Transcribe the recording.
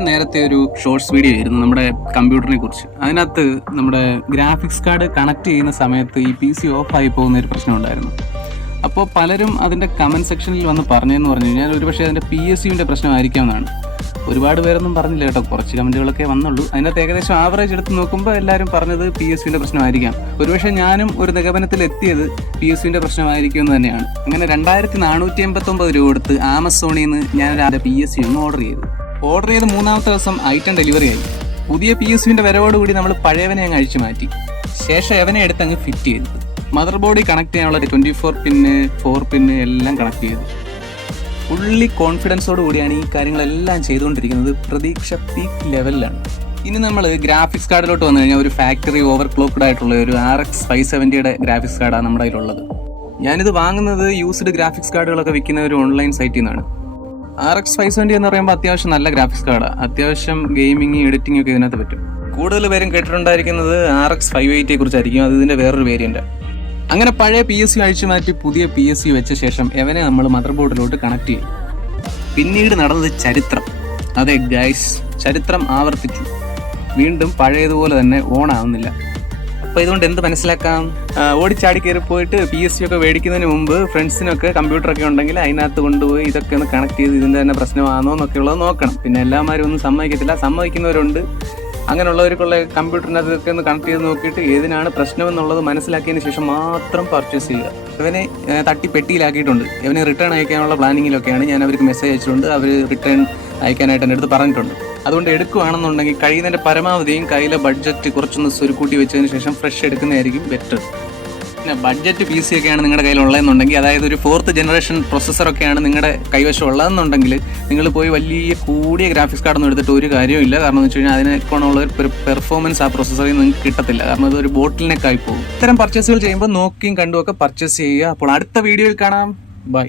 ഞാൻ നേരത്തെ ഒരു ഷോർട്സ് വീഡിയോ ആയിരുന്നു നമ്മുടെ കമ്പ്യൂട്ടറിനെ കുറിച്ച്. അതിനകത്ത് നമ്മുടെ ഗ്രാഫിക്സ് കാർഡ് കണക്ട് ചെയ്യുന്ന സമയത്ത് ഈ PC ഓഫ് ആയി പോകുന്ന ഒരു പ്രശ്നം ഉണ്ടായിരുന്നു. അപ്പോൾ പലരും അതിൻ്റെ കമൻറ്റ് സെക്ഷനിൽ വന്ന് പറഞ്ഞതെന്ന് പറഞ്ഞു കഴിഞ്ഞാൽ ഒരുപക്ഷെ അതിൻ്റെ PSUവിൻ്റെ പ്രശ്നമായിരിക്കാമെന്നാണ്. ഒരുപാട് പേരൊന്നും പറഞ്ഞില്ല കേട്ടോ, കുറച്ച് കമൻറ്റുകളൊക്കെ വന്നുള്ളൂ. അതിനകത്ത് ഏകദേശം ആവറേജ് എടുത്ത് നോക്കുമ്പോൾ എല്ലാവരും പറഞ്ഞത് PSUവിൻ്റെ പ്രശ്നമായിരിക്കാം. ഒരുപക്ഷെ ഞാനും ഒരു നിഗമനത്തിൽ എത്തിയത് PSUവിൻ്റെ പ്രശ്നമായിരിക്കുമെന്ന് തന്നെയാണ്. അങ്ങനെ 2489 രൂപ കൊടുത്ത് ആമസോണിൽ നിന്ന് ഞാനൊരു PSU ഒന്ന് ഓർഡർ ചെയ്ത് 3-ാമത്തെ ദിവസം ഐറ്റം ഡെലിവറി ആയി. പുതിയ PSUവിൻ്റെ വരവോടുകൂടി നമ്മൾ പഴയവനെ അങ്ങ് അഴിച്ചു മാറ്റി. ശേഷം എവനെ എടുത്ത് അങ്ങ് ഫിറ്റ് ചെയ്തത്. മദർ ബോർഡിൽ കണക്ട് ചെയ്യാനുള്ള 24 പിന്ന് 4 പിന്ന് എല്ലാം കണക്ട് ചെയ്തു. ഫുള്ളി കോൺഫിഡൻസോട് കൂടിയാണ് ഈ കാര്യങ്ങളെല്ലാം ചെയ്തുകൊണ്ടിരിക്കുന്നത്. പ്രതീക്ഷ പീക്ക് ലെവലിലാണ്. ഇനി നമ്മൾ ഗ്രാഫിക്സ് കാർഡിലോട്ട് വന്നു കഴിഞ്ഞാൽ ഒരു ഫാക്ടറി ഓവർ ക്ലോക്ക്ഡ് ആയിട്ടുള്ള ഒരു RX 570യുടെ ഗ്രാഫിക്സ് കാർഡാണ് നമ്മുടെ കയ്യിലുള്ളത്. ഞാനിത് വാങ്ങുന്നത് യൂസ്ഡ് ഗ്രാഫിക്സ് കാർഡുകളൊക്കെ വിൽക്കുന്ന ഒരു ഓൺലൈൻ സൈറ്റിൽ നിന്നാണ്. RX 570 എന്ന് പറയുമ്പോൾ അത്യാവശ്യം നല്ല ഗ്രാഫിക്സ് കാർഡാണ്. അത്യാവശ്യം ഗെയിമിങ് എഡിറ്റിംഗ് ഒക്കെ ഇതിനകത്ത് പറ്റും. കൂടുതൽ പേരും കേട്ടിട്ടുണ്ടായിരിക്കുന്നത് RX 580യെ കുറിച്ചായിരിക്കും. അത് ഇതിൻ്റെ വേറൊരു വേരിയൻ്റ്. അങ്ങനെ പഴയ PSU അഴിച്ചു മാറ്റി പുതിയ PSU വെച്ച ശേഷം എവനെ നമ്മൾ മദർ ബോർഡിലോട്ട് കണക്ട് ചെയ്യും. പിന്നീട് നടന്നത് ചരിത്രം. അതെ ഗൈസ്, ചരിത്രം ആവർത്തിച്ചു. വീണ്ടും പഴയതുപോലെ തന്നെ ഓൺ ആവുന്നില്ല. അപ്പോൾ ഇതുകൊണ്ട് എന്ത് മനസ്സിലാക്കാം? ഓടിച്ചാടി കയറി പോയിട്ട് PSU ഒക്കെ മേടിക്കുന്നതിന് മുമ്പ് ഫ്രണ്ട്സിനൊക്കെ കമ്പ്യൂട്ടറൊക്കെ ഉണ്ടെങ്കിൽ അതിനകത്ത് കൊണ്ടുപോയി ഇതൊക്കെ ഒന്ന് കണക്ട് ചെയ്ത് ഇതിൻ്റെ തന്നെ പ്രശ്നമാണോ എന്നൊക്കെ ഉള്ളത് നോക്കണം. പിന്നെ എല്ലാവരും ഒന്നും സമ്മതിക്കത്തില്ല, സമ്മതിക്കുന്നവരുണ്ട്. അങ്ങനെയുള്ളവർക്കുള്ള കമ്പ്യൂട്ടറിനകത്തൊക്കെ ഒന്ന് കണക്ട് ചെയ്ത് നോക്കിയിട്ട് ഏതിനാണ് പ്രശ്നമെന്നുള്ളത് മനസ്സിലാക്കിയതിന് ശേഷം മാത്രം പർച്ചേസ് ചെയ്യുക. ഇവനെ തട്ടി പെട്ടിയിലാക്കിയിട്ടുണ്ട്. ഇവനെ റിട്ടേൺ അയക്കാനുള്ള പ്ലാനിങ്ങിലൊക്കെയാണ്. ഞാൻ അവർക്ക് മെസ്സേജ് അയച്ചിട്ടുണ്ട്. അവർ റിട്ടേൺ അയക്കാനായിട്ട് എൻ്റെ അടുത്ത് പറഞ്ഞിട്ടുണ്ട്. അതുകൊണ്ട് എടുക്കുകയാണെന്നുണ്ടെങ്കിൽ കഴിയുന്നതിൻ്റെ പരമാവധിയും കയ്യിലെ ബഡ്ജറ്റ് കുറച്ചൊന്ന് സ്വരുക്കൂട്ടി വെച്ചതിന് ശേഷം ഫ്രഷ് എടുക്കുന്നതായിരിക്കും ബെറ്റർ. പിന്നെ ബഡ്ജറ്റ് PC ഒക്കെയാണ് നിങ്ങളുടെ കയ്യിലുള്ളതെന്നുണ്ടെങ്കിൽ, അതായത് ഒരു 4th ജനറേഷൻ പ്രൊസസ്സറൊക്കെയാണ് നിങ്ങളുടെ കൈവശം ഉള്ളതെന്നുണ്ടെങ്കിൽ നിങ്ങൾ പോയി വലിയ കൂടിയ ഗ്രാഫിക്സ് കാർഡൊന്നും എടുത്തിട്ട് ഒരു കാര്യമില്ല. കാരണം എന്ന് വെച്ച് കഴിഞ്ഞാൽ അതിനേക്കാളുള്ള ഒരു പെർഫോമൻസ് ആ പ്രൊസസ്സറിൽ നിങ്ങൾക്ക് കിട്ടത്തില്ല. കാരണം അതൊരു ബോട്ടിൽ നെക്ക് ആയി പോകും. ഇത്തരം പർച്ചേസുകൾ ചെയ്യുമ്പോൾ നോക്കിയും കണ്ടുമൊക്കെ പർച്ചേസ് ചെയ്യുക. അപ്പോൾ അടുത്ത വീഡിയോയിൽ കാണാം. ബൈ.